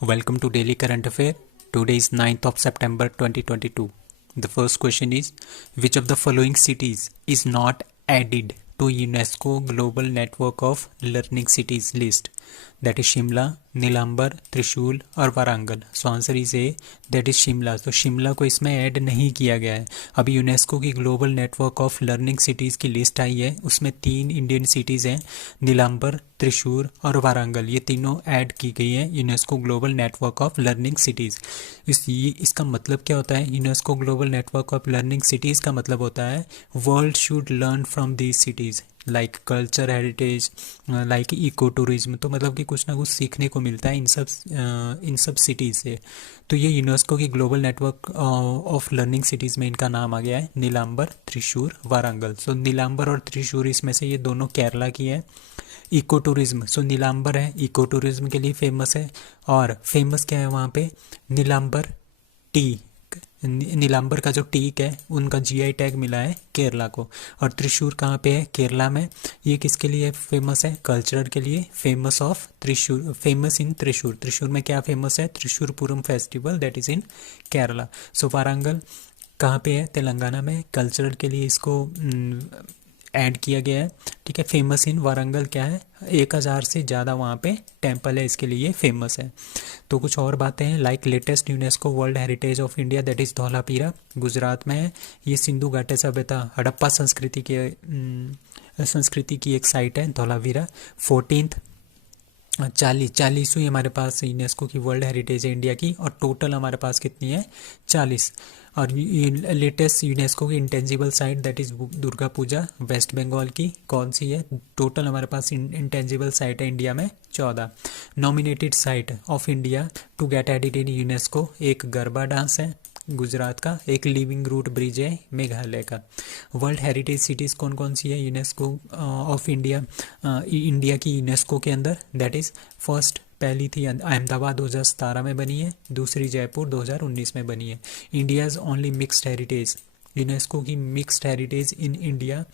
Welcome to Daily Current Affair. Today is 9th of September 2022. The first question is, which of the following cities is not added to UNESCO Global Network of Learning Cities list? That is Shimla, Nilambar, त्रिशूल और Warangal. So answer is a, that is Shimla. तो शिमला को इसमें add नहीं किया गया है. अभी यूनेस्को की global network of learning cities की लिस्ट आई है, उसमें 3 इंडियन सिटीज़ हैं, नीलांबर, त्रिशूर और वारंगल. ये तीनों ऐड की गई हैं UNESCO global network of learning cities. इसका मतलब क्या होता है? UNESCO global network of learning cities का मतलब होता है world should learn from these cities, like culture heritage, like eco tourism. तो मतलब कि कुछ ना कुछ सीखने को मिलता है इन सब सिटीज़ से. तो ये यूनेस्को की global network of learning cities में इनका नाम आ गया है नीलांबर, त्रिशूर, वारंगल. सो नीलांबर और त्रिशूर इसमें से ये दोनों केरला की है. इको टूरिज्म, सो नीलांबर है इको टूरिज्म के लिए फेमस है. और फेमस क्या है वहाँ पे? नीलांबर टी. नीलांबर का जो टीक है उनका जीआई टैग मिला है केरला को. और त्रिशूर कहाँ पे है? केरला में. ये किसके लिए फेमस है? कल्चर के लिए. Famous of Thrissur, famous in Thrissur. Thrissur में क्या फेमस है? Thrissur Pooram festival, that is in Kerala. So Warangal कहाँ पे है? तेलंगाना में. कल्चरल के लिए इसको ऐड किया गया है. ठीक है. फेमस इन वारंगल क्या है? 1000 से ज़्यादा वहाँ पे टेम्पल है, इसके लिए फेमस है. तो कुछ और बातें हैं, like latest UNESCO world heritage of India, that is Dholavira, Gujarat में है. ये सिंधु घाटी सभ्यता, हड़प्पा संस्कृति की एक साइट है धौलावीरा. 14th 40वीं हमारे पास यूनेस्को की वर्ल्ड हेरिटेज है इंडिया की. और टोटल हमारे पास कितनी है? 40. और लेटेस्ट यूनेस्को की intangible site, that is Durga Puja, West Bengal की. कौन सी है? टोटल हमारे पास इंटेंजिबल साइट है इंडिया में 14. Nominated site of India to get added in UNESCO, एक गरबा डांस है गुजरात का, एक लिविंग रूट ब्रिज है मेघालय का. वर्ल्ड हेरिटेज सिटीज़ कौन कौन सी है यूनेस्को ऑफ इंडिया, इंडिया की यूनेस्को के अंदर? दैट इज़ फर्स्ट, पहली थी अहमदाबाद 2017 में बनी है, दूसरी जयपुर 2019 में बनी है. India's only mixed heritage, UNESCO की मिक्स्ड हेरिटेज इन इंडिया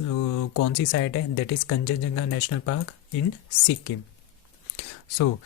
कौन सी साइट है? That is Kanchenjunga national park in Sikkim. So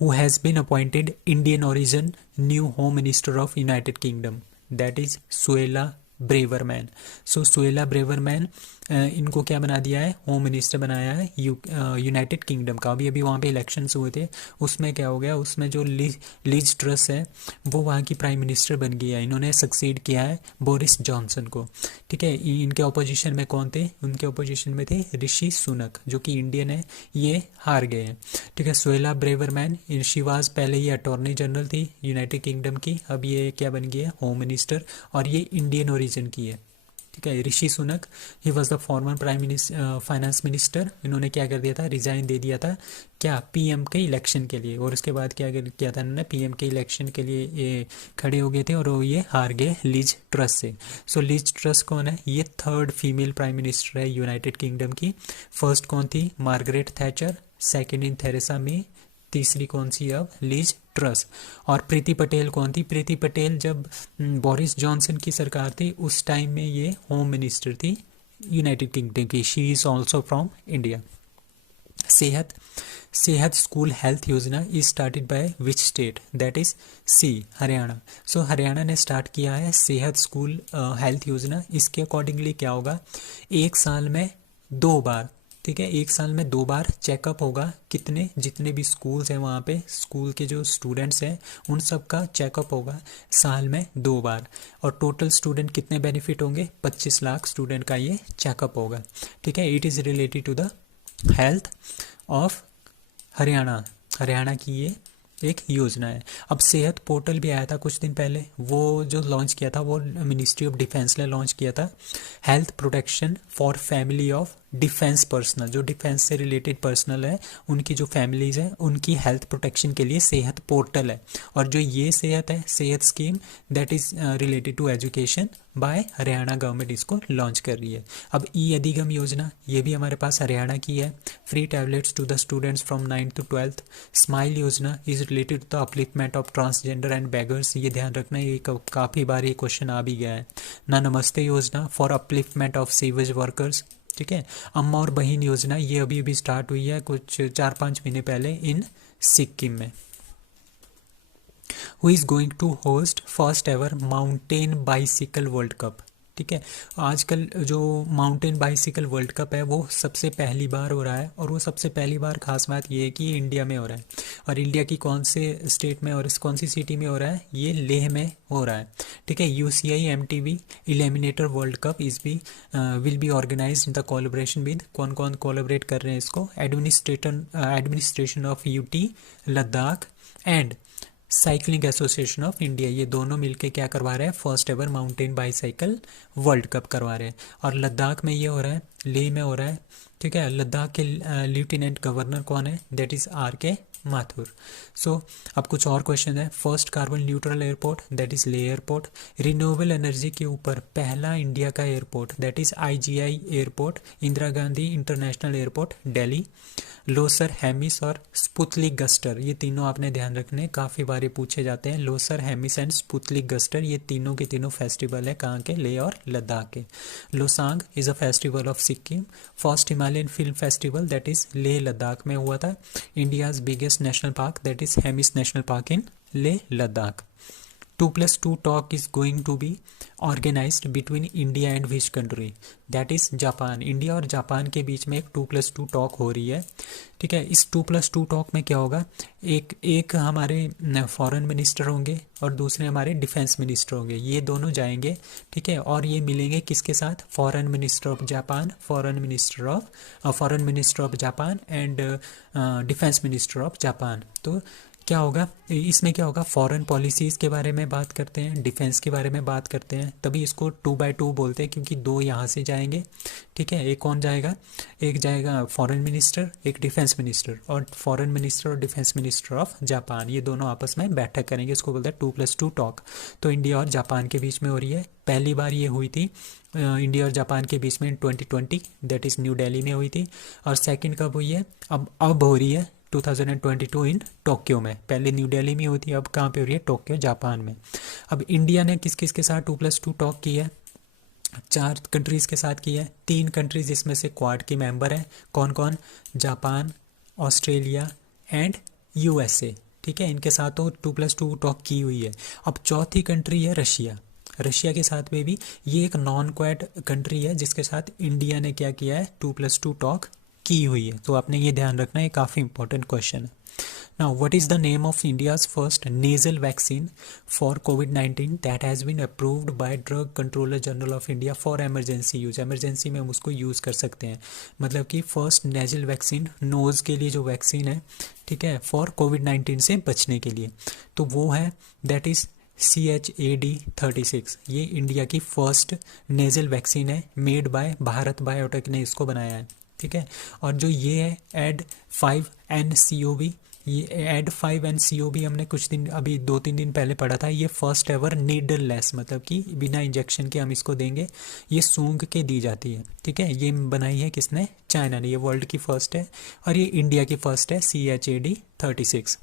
who has been appointed Indian origin new Home Minister of United Kingdom, that is Suella Braverman. So Suella Braverman इनको क्या बना दिया है? Home minister बनाया है United kingdom का. अभी वहाँ पे इलेक्शंस हुए थे, उसमें क्या हो गया? उसमें जो लिज ट्रस है वो वहाँ की प्राइम मिनिस्टर बन गई है. इन्होंने सक्सीड किया है बोरिस जॉनसन को. ठीक है. इनके ऑपोजिशन में कौन थे? उनके ऑपोजिशन में थे ऋषि सुनक, जो कि इंडियन है, ये हार गए हैं. ठीक है. सुएला ब्रेवरमैन, शी वाज पहले ये अटॉर्नी जनरल थी यूनाइटेड किंगडम की, अब ये क्या बन गई है? Home minister. और ये इंडियन ओरिजिन की है. ठीक है. Rishi Sunak, he was the former prime minister, finance minister. इन्होंने क्या कर दिया था? रिजाइन दे दिया था. क्या? पीएम के इलेक्शन के लिए. और उसके बाद क्या किया था इन्होंने? पीएम के इलेक्शन के लिए ये खड़े हो गए थे और ये हार गए लिज ट्रस से. सो लिज ट्रस कौन है? ये 3rd फीमेल प्राइम मिनिस्टर है यूनाइटेड किंगडम की. फर्स्ट कौन थी? Margaret Thatcher. Second in Theresa May. तीसरी कौन सी? अब लिज ट्रस. और प्रीति पटेल कौन थी? प्रीति पटेल जब बोरिस जॉनसन की सरकार थी उस टाइम में ये होम मिनिस्टर थी यूनाइटेड किंगडम की. She is also from India. Sehat school health योजना is started by which state? That is C, Haryana. So Haryana ने स्टार्ट किया है सेहत स्कूल हेल्थ योजना. इसके अकॉर्डिंगली क्या होगा? 1 साल में 2 बार, ठीक है, 1 साल में 2 बार चेकअप होगा. कितने? जितने भी स्कूल्स हैं वहाँ पे, स्कूल के जो स्टूडेंट्स हैं उन सब का चेकअप होगा साल में 2 बार. और टोटल स्टूडेंट कितने बेनिफिट होंगे? 25 लाख स्टूडेंट का ये चेकअप होगा. ठीक है. It is related to the health of Haryana की ये एक योजना है. अब सेहत पोर्टल भी आया था कुछ दिन पहले, वो जो लॉन्च किया था वो मिनिस्ट्री ऑफ डिफेंस ने लॉन्च किया था. Health protection for family of defence personnel, जो डिफेंस से रिलेटेड पर्सनल है उनकी जो फैमिलीज़ हैं उनकी हेल्थ प्रोटेक्शन के लिए सेहत पोर्टल है. और जो ये सेहत है, Sehat scheme, that is related to education by Haryana government इसको लॉन्च कर रही है. अब ई अधिगम योजना, ये भी हमारे पास हरियाणा की है. Free tablets to the students from 9th to 12th. Smile योजना is related to the upliftment of transgender and beggars. ये ध्यान रखना, ये काफ़ी बार ये क्वेश्चन आ भी गया है. ना नमस्ते योजना for upliftment of sewage workers. ठीक है. अम्मा और बहन योजना, ये अभी अभी स्टार्ट हुई है कुछ 4-5 महीने पहले इन सिक्किम में. Who is going to host first ever mountain bicycle world cup. ठीक है, आजकल जो माउंटेन बाइसिकल वर्ल्ड कप है वो सबसे पहली बार हो रहा है, और वो सबसे पहली बार खास बात ये है कि ये इंडिया में हो रहा है। और इंडिया की कौन से स्टेट में और कौन सी सिटी में हो रहा है, ये लेह में हो रहा है। ठीक है, UCI MTV eliminator world cup is be will be organise in the collaboration with, कौन कौन कोलैबोरेट कर रहे हैं इसको, administration of UT Ladakh and cycling association of India. ये दोनों मिलके क्या करवा रहे हैं, first ever mountain bicycle world cup करवा रहे हैं। और लद्दाख में ये हो रहा है, लेह में हो रहा है। ठीक है, लद्दाख के लेफ्टिनेंट गवर्नर कौन है, दैट इज़ RK माथुर। सो अब कुछ और क्वेश्चन है। First carbon neutral airport, that is Leh airport. Renewable energy के ऊपर पहला इंडिया का airport, that is IGI airport, Indira Gandhi international airport Delhi. Losar, Hemis और स्पुतनिक गस्टर, ये तीनों आपने ध्यान रखने, काफ़ी बार ये पूछे जाते हैं। लोसर, हेमिस एंड स्पुतनिक गस्टर, ये तीनों के तीनों फेस्टिवल है कहाँ के, लेह और लद्दाख के। Losoong is a festival of Sikkim. First Himalayan film festival, that is Leh Ladakh में हुआ था। India's biggest national park, that is Hemis national park in Leh Ladakh. 2+2 talk is going to be organized between India and which country, that is Japan. India और Japan के बीच में एक 2+2 talk हो रही है। ठीक है, इस 2+2 टॉक में क्या होगा, एक हमारे फॉरेन मिनिस्टर होंगे और दूसरे हमारे डिफेंस मिनिस्टर होंगे, ये दोनों जाएंगे। ठीक है, और ये मिलेंगे किसके साथ, foreign minister of Japan, foreign minister of Japan and defence minister of Japan. तो क्या होगा इसमें, क्या होगा, फॉरेन पॉलिसीज़ के बारे में बात करते हैं, डिफेंस के बारे में बात करते हैं, तभी इसको 2x2 बोलते हैं, क्योंकि दो यहाँ से जाएंगे। ठीक है, एक कौन जाएगा, एक जाएगा फॉरेन मिनिस्टर, एक डिफेंस मिनिस्टर, और फॉरेन मिनिस्टर और डिफेंस मिनिस्टर ऑफ जापान, ये दोनों आपस में बैठक करेंगे। इसको बोलते हैं 2+2 टॉक। तो इंडिया और जापान के बीच में हो रही है। पहली बार ये हुई थी इंडिया और जापान के बीच में 2020, दैट इज़ न्यू दिल्ली में हुई थी। और सेकंड कब हुई है, अब हो रही है 2022 इन टोक्यो में। पहले न्यू दिल्ली में होती है, अब कहाँ पे हो रही है, टोक्यो जापान में। अब इंडिया ने किस किस के साथ 2+2 टॉक की है, 4 कंट्रीज़ के साथ की है। 3 कंट्रीज़ इसमें से क्वाड की मेंबर हैं, कौन कौन, जापान, ऑस्ट्रेलिया एंड USA। ठीक है, इनके साथ तो 2+2 टॉक की हुई है। अब चौथी कंट्री है रशिया। रशिया के साथ में भी ये एक नॉन क्वाड कंट्री है, जिसके साथ इंडिया ने क्या किया है, 2+2 टॉक की हुई है। तो आपने ये ध्यान रखना, है काफ़ी इंपॉर्टेंट क्वेश्चन है। Now what is the name of India's first nasal vaccine for COVID-19 that has been approved by drug controller general of India for emergency use. Emergency में हम उसको यूज़ कर सकते हैं, मतलब कि फर्स्ट नेजल वैक्सीन, नोज़ के लिए जो वैक्सीन है, ठीक है, फॉर COVID-19 से बचने के लिए, तो वो है दैट इज़ CHAD-36। ये इंडिया की फर्स्ट नेजल वैक्सीन है, मेड बाय भारत बायोटेक ने इसको बनाया है। ठीक है, और जो ये है AD5NCOV, ये AD5NCOV हमने कुछ दिन, अभी 2-3 दिन पहले पढ़ा था। ये फर्स्ट एवर नीडल लेस, मतलब कि बिना इंजेक्शन के हम इसको देंगे, ये सूंघ के दी जाती है। ठीक है, ये बनाई है किसने, चाइना ने। ये वर्ल्ड की फर्स्ट है और ये इंडिया की फर्स्ट है, CHAD-36।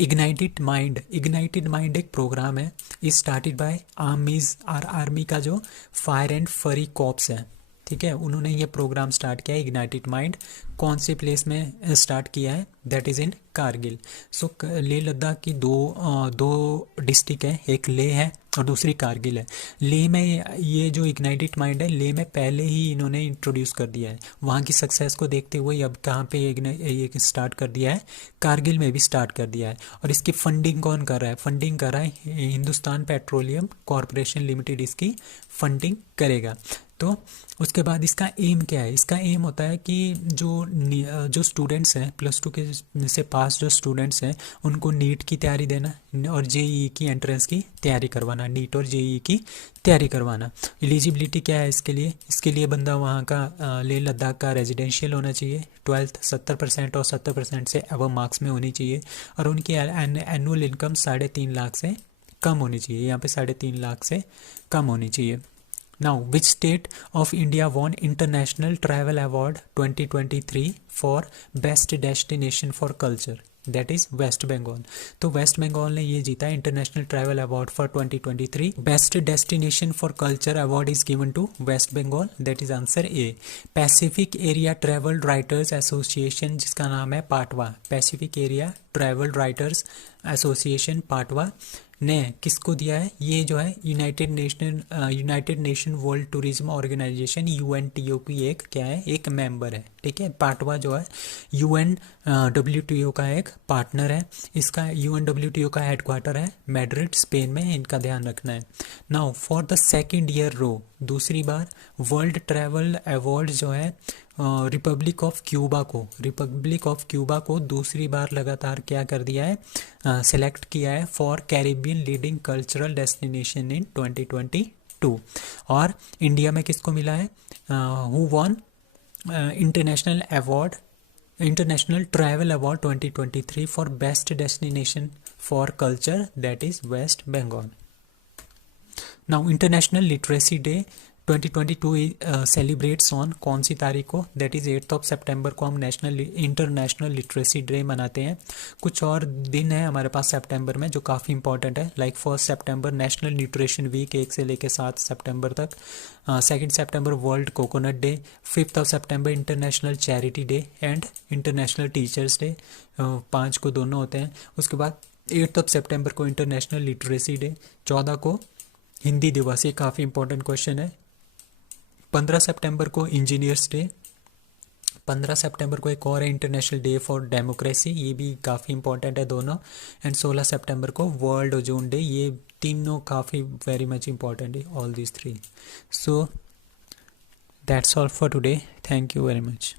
इग्नाइटेड माइंड एक प्रोग्राम है, इज स्टार्टेड बाय आर्मी का जो फायर एंड फरी कॉप्स है। ठीक है, उन्होंने ये प्रोग्राम स्टार्ट किया है इग्नाइटेड माइंड। कौन से प्लेस में स्टार्ट किया है, दैट इज़ इन कारगिल। सो लेह लद्दाख की दो डिस्ट्रिक्ट है, एक लेह है और दूसरी कारगिल है। लेह में ये जो इग्नाइटेड माइंड है, लेह में पहले ही इन्होंने इंट्रोड्यूस कर दिया है। वहाँ की सक्सेस को देखते हुए अब कहाँ पे ये स्टार्ट कर दिया है, कारगिल में भी स्टार्ट कर दिया है। और इसकी फंडिंग कौन कर रहा है, फंडिंग कर रहा है हिंदुस्तान पेट्रोलियम कॉरपोरेशन लिमिटेड, इसकी फंडिंग करेगा। तो उसके बाद इसका एम क्या है, इसका एम होता है कि जो स्टूडेंट्स हैं, +2 के से पास जो स्टूडेंट्स हैं, उनको नीट की तैयारी देना और JEE की एंट्रेंस की तैयारी करवाना, नीट और JEE की तैयारी करवाना। एलिजिबिलिटी क्या है इसके लिए बंदा वहाँ का लेह लद्दाख का रेजिडेंशियल होना चाहिए, 12th 70% और 70% से अबव मार्क्स में होनी चाहिए, और उनकी एनुअल इनकम 3.5 लाख से कम होनी चाहिए। यहाँ पे 3.5 लाख से कम होनी चाहिए। Now, which state of India won International Travel Award 2023 for Best Destination for Culture? That is West Bengal. तो वेस्ट बंगाल ने ये जीता है international travel award for 2023। Best destination for culture award is given to West Bengal, that is answer A. Pacific area travel writers association, जिसका नाम है PATWA, Pacific area travel writers association PATWA ने किसको दिया है? ये जो है United Nation world tourism organization UNTO की एक क्या है, एक मेंबर है, ठीक है। पाटवा जो है यूएनडब्ल्यूटीओ का एक पार्टनर है। इसका यूएनडब्ल्यूटीओ का हेडक्वार्टर है मैड्रिड स्पेन में, इनका ध्यान रखना है। Now for the second year row, दूसरी बार वर्ल्ड ट्रैवल अवार्ड जो है रिपब्लिक ऑफ क्यूबा को दूसरी बार लगातार क्या कर दिया है, सेलेक्ट किया है for Caribbean leading cultural destination in 2022। और इंडिया में किसको मिला है? Who won international travel award 2023 for best destination for culture, that is West Bengal. Now international literacy day 2022 celebrates on कौन सी तारीख को? दैट इज़ 8 सितंबर को हम इंटरनेशनल लिटरेसी डे मनाते हैं। कुछ और दिन है हमारे पास सितंबर में जो काफ़ी इंपॉर्टेंट है, लाइक 1 सितंबर नेशनल न्यूट्रिशन वीक 1 से लेकर 7 सितंबर तक, 2 सितंबर वर्ल्ड कोकोनट डे, 5 सितंबर international charity day and international teachers day, 5 को दोनों होते हैं। उसके बाद 8 सितंबर को इंटरनेशनल लिटरेसी डे, 14 को हिंदी दिवस, ये काफ़ी इंपॉर्टेंट क्वेश्चन है। 15 सितंबर को इंजीनियर्स डे, 15 सितंबर को एक और है इंटरनेशनल डे फॉर डेमोक्रेसी, ये भी काफ़ी इंपॉर्टेंट है दोनों। एंड 16 सितंबर को वर्ल्ड ओजोन डे, ये तीनों काफ़ी वेरी मच इंपॉर्टेंट है, all these 3। So that's all for today, thank you very much.